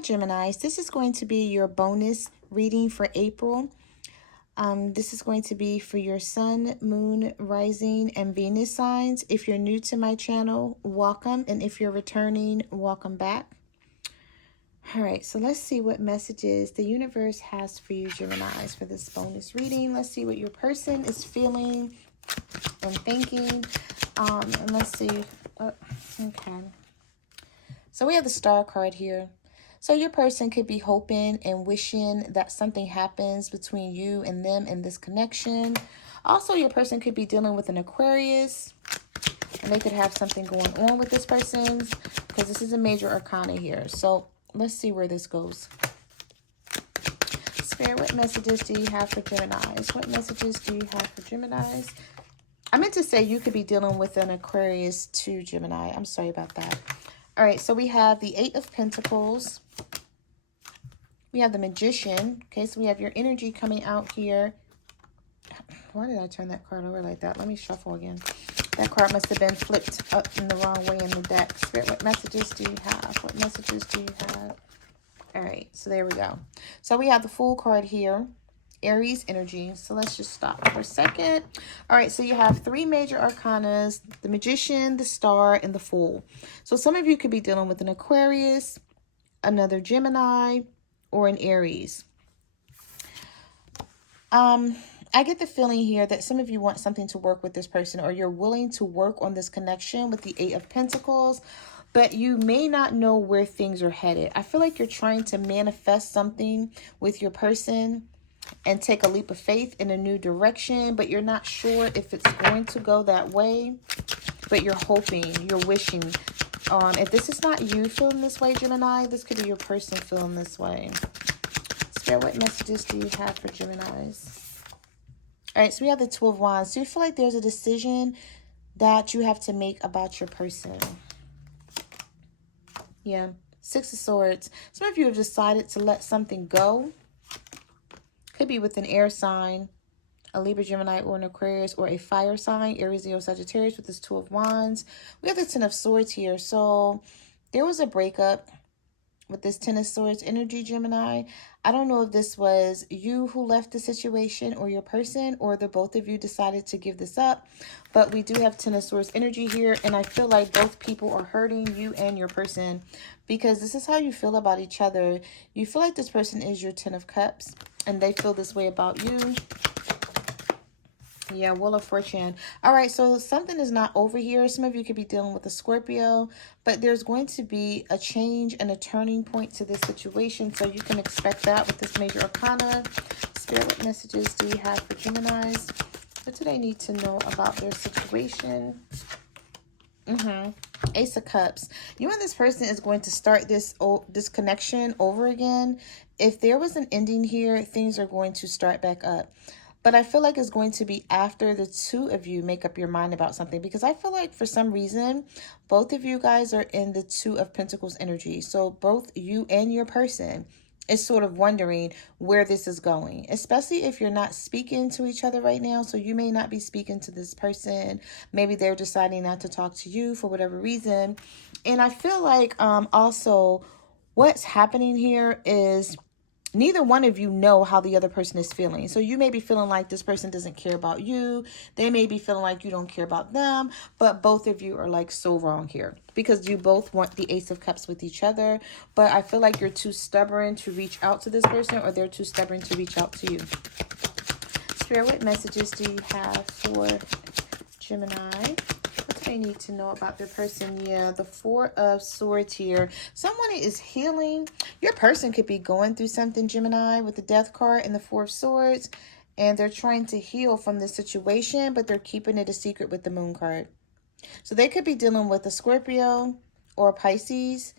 Hi, Geminis. This is going to be your bonus reading for April. This is going to be for your sun, moon, rising, and Venus signs. If you're new to my channel, welcome. And if you're returning, welcome back. All right, so let's see what messages the universe has for you, Geminis, for this bonus reading. Let's see what your person is feeling and thinking. And let's see. Oh, okay. So we have the Star card here. So your person could be hoping and wishing that something happens between you and them in this connection. Also, your person could be dealing with an Aquarius, and they could have something going on with this person because this is a major arcana here. So let's see where this goes. Spirit, what messages do you have for Geminis? What messages do you have for Geminis? I meant to say you could be dealing with an Aquarius to Gemini. I'm sorry about that. All right, so we have the Eight of Pentacles. We have the Magician. Okay, so we have your energy coming out here. Why did I turn that card over like that? Let me shuffle again. That card must have been flipped up in the wrong way in the deck. Spirit, what messages do you have? What messages do you have? All right, so there we go. So we have the Fool card here. Aries energy. So let's just stop for a second. All right, so you have three major arcanas: the Magician, the Star, and the Fool. So some of you could be dealing with an Aquarius, another Gemini, or an Aries. I get the feeling here that some of you want something to work with this person, or you're willing to work on this connection with the Eight of Pentacles, but you may not know where things are headed. I feel like you're trying to manifest something with your person and take a leap of faith in a new direction, but you're not sure if it's going to go that way, but you're hoping, you're wishing. If this is not you feeling this way, Gemini, this could be your person feeling this way. Spirit, what messages do you have for Geminis? All right, so we have the Two of Wands. So you feel like there's a decision that you have to make about your person. Yeah, Six of Swords. Some of you have decided to let something go. Could be with an air sign, a Libra, Gemini, or an Aquarius, or a fire sign, Aries, Leo, Sagittarius, with this Two of Wands. We have the Ten of Swords here. So there was a breakup with this Ten of Swords energy, Gemini. I don't know if this was you who left the situation or your person, or the both of you decided to give this up. But we do have Ten of Swords energy here, and I feel like both people are hurting, you and your person, because this is how you feel about each other. You feel like this person is your Ten of Cups, and they feel this way about you. Yeah, Wheel of Fortune. All right, so something is not over here. Some of you could be dealing with a Scorpio, but there's going to be a change and a turning point to this situation, so you can expect that with this major arcana. Spirit, what messages do you have for Geminis? What do they need to know about their situation? Ace of Cups. You and this person is going to start this connection over again. If there was an ending here, things are going to start back up. But I feel like it's going to be after the two of you make up your mind about something. Because I feel like for some reason, both of you guys are in the Two of Pentacles energy. So both you and your person is sort of wondering where this is going. Especially if you're not speaking to each other right now. So you may not be speaking to this person. Maybe they're deciding not to talk to you for whatever reason. And I feel like also what's happening here is neither one of you know how the other person is feeling. So you may be feeling like this person doesn't care about you. They may be feeling like you don't care about them. But both of you are like so wrong here, because you both want the Ace of Cups with each other. But I feel like you're too stubborn to reach out to this person, or they're too stubborn to reach out to you. Spirit, what messages do you have for Gemini? What do they need to know about their person? Yeah, the Four of Swords here. Someone is healing. Your person could be going through something, Gemini, with the Death card and the Four of Swords. And they're trying to heal from this situation, but they're keeping it a secret with the Moon card. So they could be dealing with a Scorpio or a Pisces,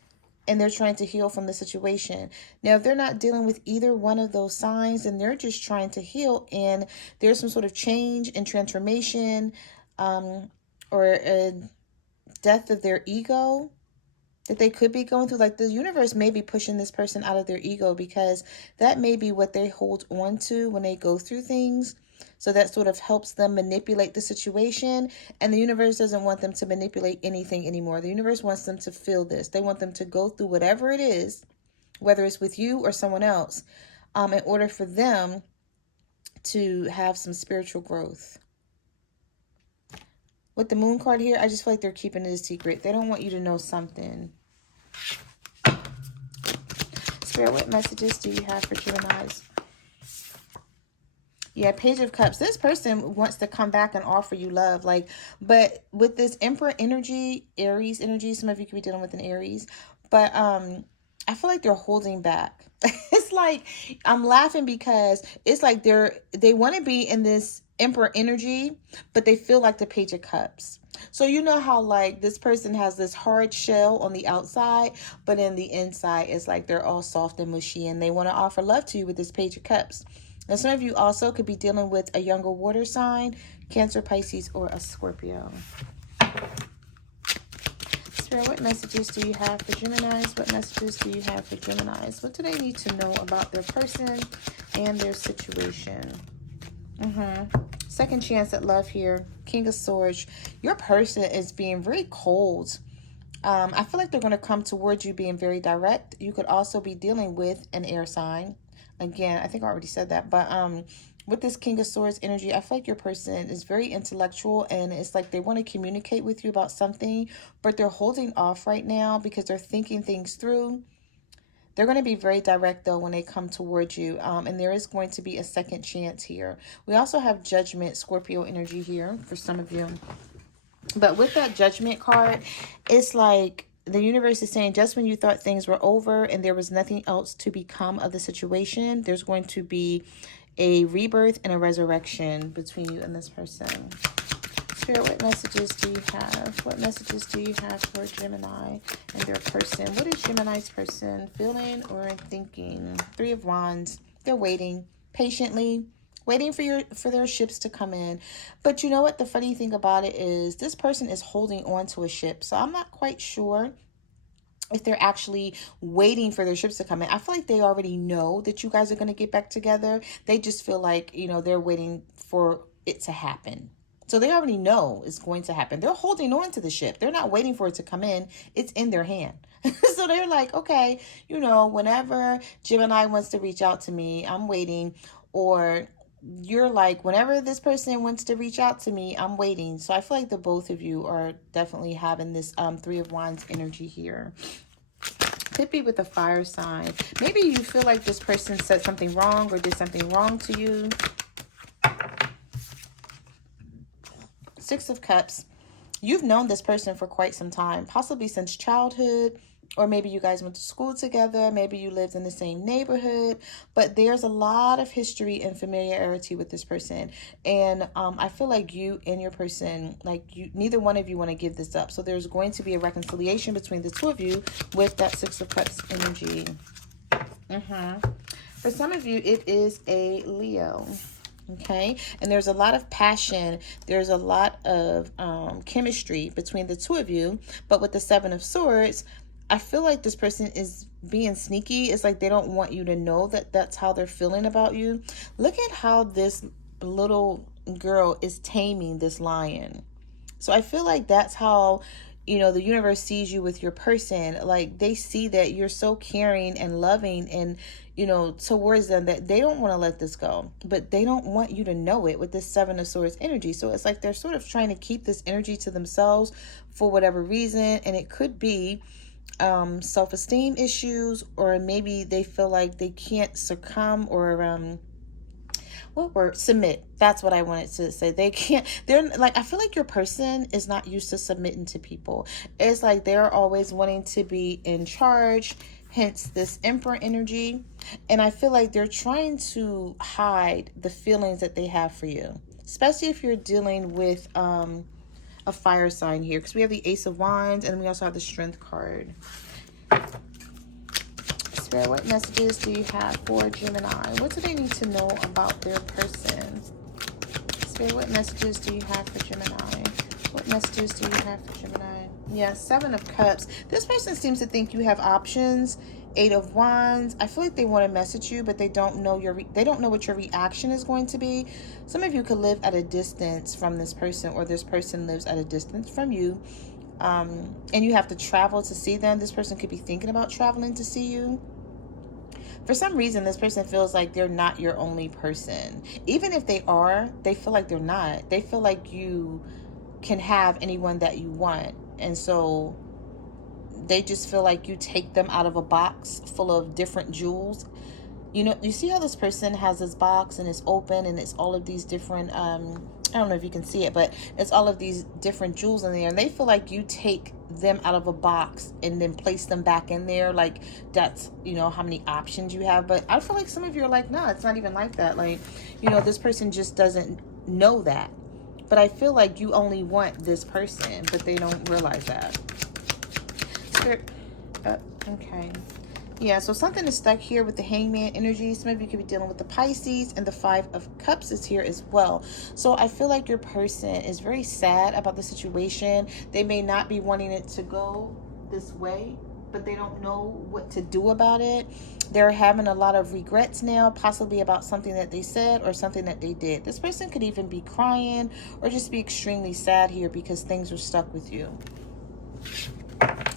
and they're trying to heal from the situation. Now, if they're not dealing with either one of those signs, and they're just trying to heal, and there's some sort of change and transformation, or a death of their ego that they could be going through. Like the universe may be pushing this person out of their ego, because that may be what they hold on to when they go through things. So that sort of helps them manipulate the situation. And the universe doesn't want them to manipulate anything anymore. The universe wants them to feel this. They want them to go through whatever it is whether it's with you or someone else, in order for them to have some spiritual growth. With the moon card here, I just feel like they're keeping it a secret. They don't want you to know something. Spirit, what messages do you have for Geminis? Yeah, Page of Cups. This person wants to come back and offer you love. Like, but with this Emperor energy, Aries energy, some of you could be dealing with an Aries. But I feel like they're holding back. It's like, I'm laughing because it's like they want to be in this Emperor energy, but they feel like the Page of Cups. So you know how like this person has this hard shell on the outside, but in the inside it's like they're all soft and mushy, and they want to offer love to you with this Page of Cups. Now, some of you also could be dealing with a younger water sign, Cancer, Pisces, or a Scorpio. Spirit, what messages do you have for Geminis? What messages do you have for Geminis? What do they need to know about their person and their situation? Second chance at love here. King of Swords. Your person is being very cold. I feel like they're going to come towards you being very direct. You could also be dealing with an air sign. Again, I think I already said that. But with this King of Swords energy, I feel like your person is very intellectual, and it's like they want to communicate with you about something, but they're holding off right now because they're thinking things through. They're going to be very direct, though, when they come towards you. And there is going to be a second chance here. We also have Judgment, Scorpio energy here for some of you. But with that Judgment card, it's like the universe is saying just when you thought things were over and there was nothing else to become of the situation, there's going to be a rebirth and a resurrection between you and this person. Spirit, what messages do you have? What messages do you have for Gemini and their person? What is Gemini's person feeling or thinking? Three of Wands. They're waiting patiently, waiting for their ships to come in. But you know what? The funny thing about it is this person is holding on to a ship. So I'm not quite sure if they're actually waiting for their ships to come in. I feel like they already know that you guys are going to get back together. They just feel like, you know, they're waiting for it to happen. So they already know it's going to happen. They're holding on to the ship. They're not waiting for it to come in. It's in their hand. So they're like, okay, you know, whenever Gemini wants to reach out to me, I'm waiting. Or you're like, whenever this person wants to reach out to me, I'm waiting. So I feel like the both of you are definitely having this Three of Wands energy here. Could be with a fire sign. Maybe you feel like this person said something wrong or did something wrong to you. Six of Cups. You've known this person for quite some time, possibly since childhood, or maybe you guys went to school together, maybe you lived in the same neighborhood, but there's a lot of history and familiarity with this person. And I feel like you and your person, neither one of you want to give this up. So there's going to be a reconciliation between the two of you with that Six of Cups energy. For some of you, it is a Leo. Okay, and there's a lot of passion. There's a lot of chemistry between the two of you. But with the Seven of Swords, I feel like this person is being sneaky. It's like they don't want you to know that that's how they're feeling about you. Look at how this little girl is taming this lion. So I feel like that's how, you know, the universe sees you with your person. Like they see that you're so caring and loving and, you know, towards them that they don't want to let this go, but they don't want you to know it with this Seven of Swords energy. So it's like they're sort of trying to keep this energy to themselves for whatever reason. And it could be self-esteem issues, or maybe they feel like they can't succumb or submit. That's what I wanted to say. They can't, they're like, I feel like your person is not used to submitting to people. It's like they're always wanting to be in charge, hence this Emperor energy. And I feel like they're trying to hide the feelings that they have for you, especially if you're dealing with a fire sign here, because we have the Ace of Wands and we also have the Strength card. Spirit, what messages do you have for Gemini? What do they need to know about their person? Spirit, what messages do you have for Gemini? What messages do you have for Gemini? Yeah, Seven of Cups. This person seems to think you have options. Eight of Wands. I feel like they want to message you, but they don't know they don't know what your reaction is going to be. Some of you could live at a distance from this person, or this person lives at a distance from you. And you have to travel to see them. This person could be thinking about traveling to see you. For some reason, this person feels like they're not your only person. Even if they are, they feel like they're not. They feel like you can have anyone that you want. And so they just feel like you take them out of a box full of different jewels. You know, you see how this person has this box and it's open and it's all of these different, I don't know if you can see it, but it's all of these different jewels in there. And they feel like you take them out of a box and then place them back in there. Like that's, you know, how many options you have. But I feel like some of you are like, no, it's not even like that. Like, you know, this person just doesn't know that. But I feel like you only want this person, but they don't realize that. Okay. Yeah, so something is stuck here with the Hangman energy. Some of you could be dealing with the Pisces, and the Five of Cups is here as well. So I feel like your person is very sad about the situation. They may not be wanting it to go this way, but they don't know what to do about it. They're having a lot of regrets now, possibly about something that they said or something that they did. This person could even be crying or just be extremely sad here because things are stuck with you.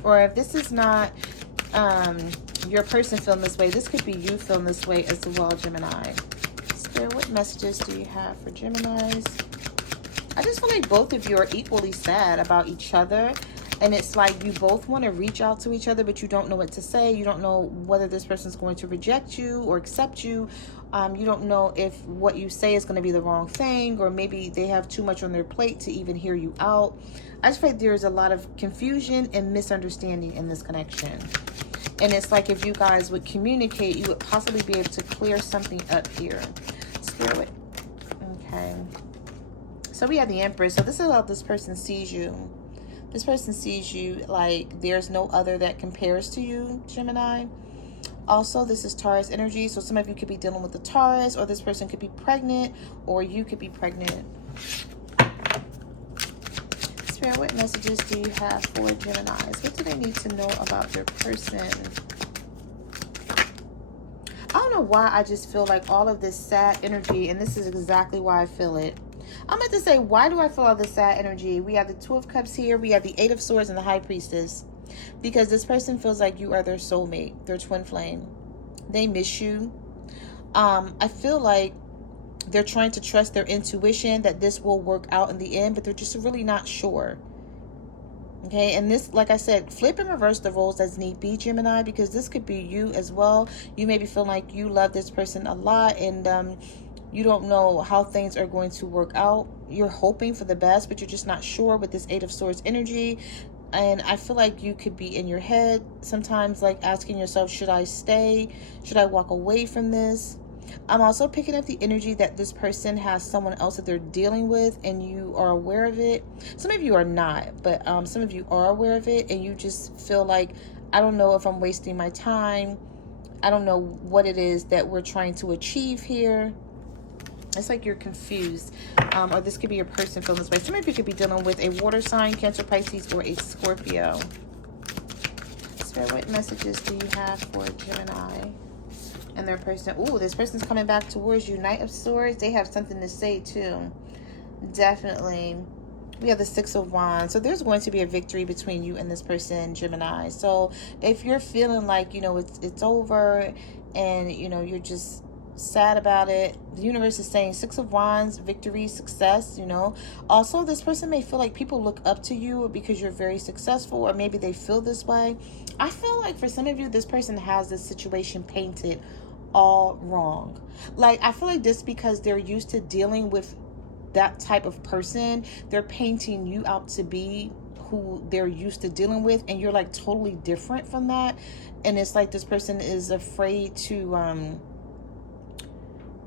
Or if this is not your person feeling this way, this could be you feeling this way as well, Gemini. Spirit, what messages do you have for Geminis? I just feel like both of you are equally sad about each other. And it's like you both want to reach out to each other, but you don't know what to say. You don't know whether this person's going to reject you or accept you. You don't know if what you say is going to be the wrong thing, or maybe they have too much on their plate to even hear you out. I just feel like there's a lot of confusion and misunderstanding in this connection. And it's like if you guys would communicate, you would possibly be able to clear something up here. Spirit. Okay. So we have the Empress. So this is how this person sees you. This person sees you like there's no other that compares to you, Gemini. Also, this is Taurus energy. So some of you could be dealing with the Taurus, or this person could be pregnant, or you could be pregnant. Spirit, what messages do you have for Geminis? What do they need to know about their person? I don't know why I just feel like all of this sad energy, and this is exactly why I feel it. I'm about to say, why do I feel all this sad energy? We have the Two of Cups here. We have the Eight of Swords and the High Priestess. Because this person feels like you are their soulmate, their twin flame. They miss you. I feel like they're trying to trust their intuition that this will work out in the end, but they're just really not sure. Okay, and this, like I said, flip and reverse the roles as need be, Gemini, because this could be you as well. You may be feeling like you love this person a lot, and you don't know how things are going to work out. You're hoping for the best, but you're just not sure with this Eight of Swords energy. And I feel like you could be in your head sometimes, like asking yourself, should I stay? Should I walk away from this? I'm also picking up the energy that this person has someone else that they're dealing with, and you are aware of it. Some of you are not, but some of you are aware of it, and you just feel like, I don't know if I'm wasting my time. I don't know what it is that we're trying to achieve here. It's like you're confused, or this could be your person feeling this way. Some of you could be dealing with a water sign, Cancer, Pisces, or a Scorpio. Spirit, what messages do you have for Gemini and their person? Ooh, this person's coming back towards you. Knight of Swords. They have something to say too. Definitely. We have the Six of Wands. So there's going to be a victory between you and this person, Gemini. So if you're feeling like, you know, it's over, and, you know, you're just sad about it, the universe is saying Six of Wands, victory, success, you know. Also, this person may feel like people look up to you because you're very successful, or maybe they feel this way. I feel like for some of you, this person has this situation painted all wrong. Like, I feel like this because they're used to dealing with that type of person, they're painting you out to be who they're used to dealing with, and you're like totally different from that. And it's like this person is afraid to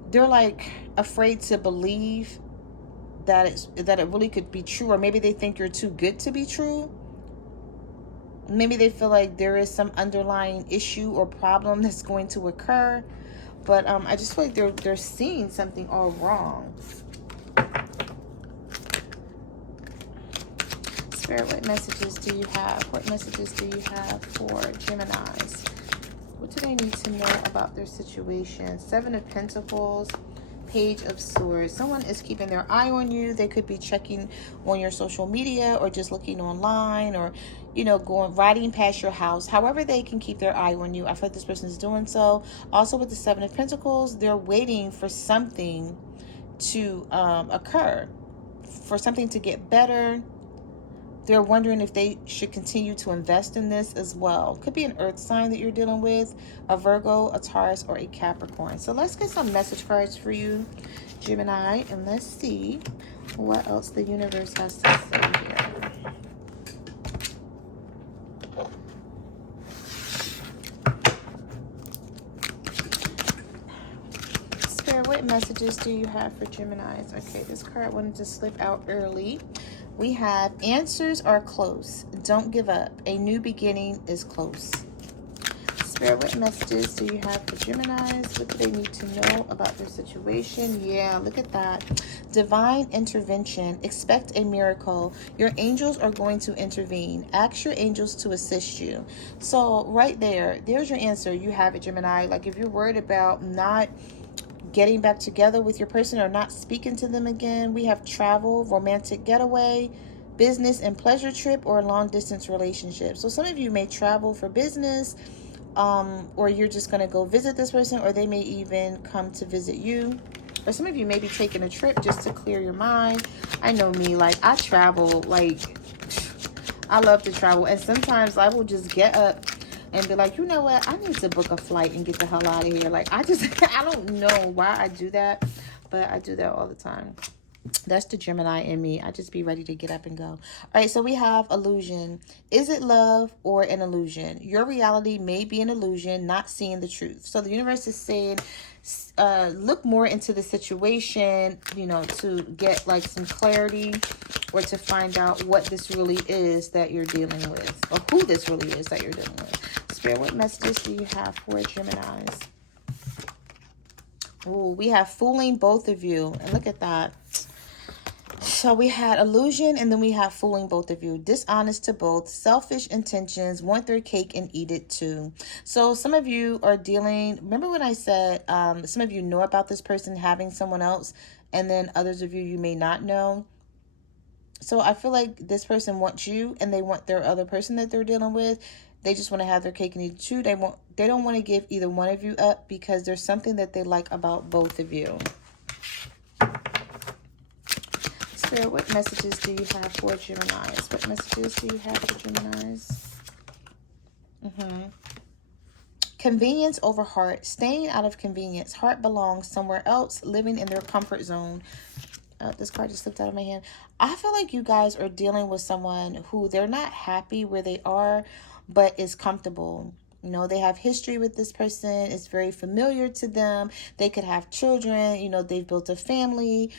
they're like afraid to believe that it really could be true, or maybe they think you're too good to be true. Maybe they feel like there is some underlying issue or problem that's going to occur, but I just feel like they're seeing something all wrong. Spirit, what messages do you have? What messages do you have for Geminis? What do they need to know about their situation? Seven of Pentacles, Page of Swords. Someone is keeping their eye on you. They could be checking on your social media or just looking online, or, you know, riding past your house. However they can keep their eye on you, I feel like this person is doing so. Also with the Seven of Pentacles, they're waiting for something to occur, for something to get better. They're wondering if they should continue to invest in this as well. Could be an earth sign that you're dealing with, a Virgo, a Taurus, or a Capricorn. So let's get some message cards for you, Gemini, and let's see what else the universe has to say here. Spirit, what messages do you have for Geminis? Okay, this card wanted to slip out early. We have answers are close. Don't give up. A new beginning is close. Spirit, what messages do you have for Geminis? What do they need to know about their situation? Yeah, look at that. Divine intervention. Expect a miracle. Your angels are going to intervene. Ask your angels to assist you. So right there, there's your answer. You have it, Gemini. Like if you're worried about not getting back together with your person or not speaking to them again, we have travel, romantic getaway, business and pleasure trip, or a long distance relationship. So some of you may travel for business, or you're just going to go visit this person, or they may even come to visit you. Or some of you may be taking a trip just to clear your mind. I know me, like I travel, like I love to travel, and sometimes I will just get up and be like, you know what, I need to book a flight and get the hell out of here. Like I don't know why I do that, but I do that all the time. That's the Gemini in me. I just be ready to get up and go. All right, so we have illusion. Is it love or an illusion? Your reality may be an illusion, not seeing the truth. So the universe is saying, look more into the situation, you know, to get like some clarity, or to find out what this really is that you're dealing with, or who this really is that you're dealing with. Spirit, what messages do you have for Geminis? Oh, we have fooling both of you. And look at that. So we had illusion, and then we have fooling both of you. Dishonest to both, selfish intentions, want their cake and eat it too. So some of you are dealing, remember when I said some of you know about this person having someone else, and then others of you may not know. So I feel like this person wants you, and they want their other person that they're dealing with. They just want to have their cake and eat it too. They don't want to give either one of you up, because there's something that they like about both of you. Spirit, what messages do you have for Geminis? What messages do you have for Geminis? Convenience over heart. Staying out of convenience. Heart belongs somewhere else. Living in their comfort zone. This card just slipped out of my hand. I feel like you guys are dealing with someone who they're not happy where they are, but is comfortable. You know, they have history with this person. It's very familiar to them. They could have children. You know, they've built a family.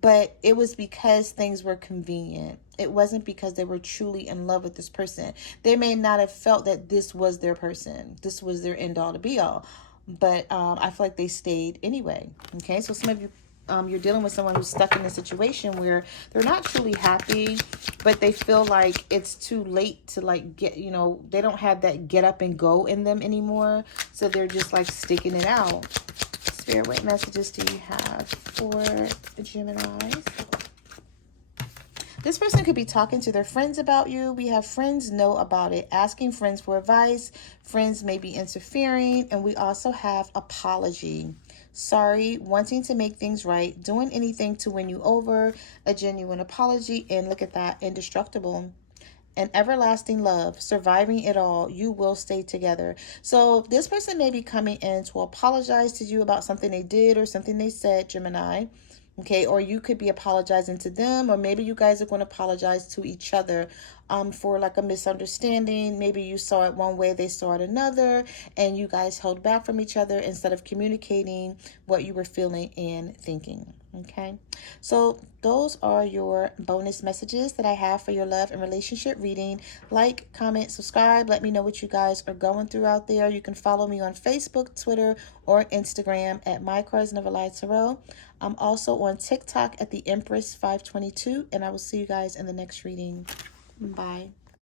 But it was because things were convenient. It wasn't because they were truly in love with this person. They may not have felt that this was their person. This was their end all to be all. But I feel like they stayed anyway. Okay, so some of you, you're dealing with someone who's stuck in a situation where they're not truly happy, but they feel like it's too late to like get, you know, they don't have that get up and go in them anymore. So they're just like sticking it out. Spirit, what messages do you have for the Geminis? This person could be talking to their friends about you. We have friends know about it, asking friends for advice. Friends may be interfering. And we also have apology. Sorry, wanting to make things right, doing anything to win you over, a genuine apology. And look at that, indestructible. An everlasting love, surviving it all. You will stay together. So this person may be coming in to apologize to you about something they did or something they said, Gemini. Okay, or you could be apologizing to them, or maybe you guys are going to apologize to each other for like a misunderstanding. Maybe you saw it one way, they saw it another, and you guys held back from each other instead of communicating what you were feeling and thinking. Okay, so those are your bonus messages that I have for your love and relationship reading. Like, comment, subscribe. Let me know what you guys are going through out there. You can follow me on Facebook, Twitter, or Instagram at My Cards Never Lie Tarot. I'm also on TikTok at the Empress 522, and I will see you guys in the next reading. Bye.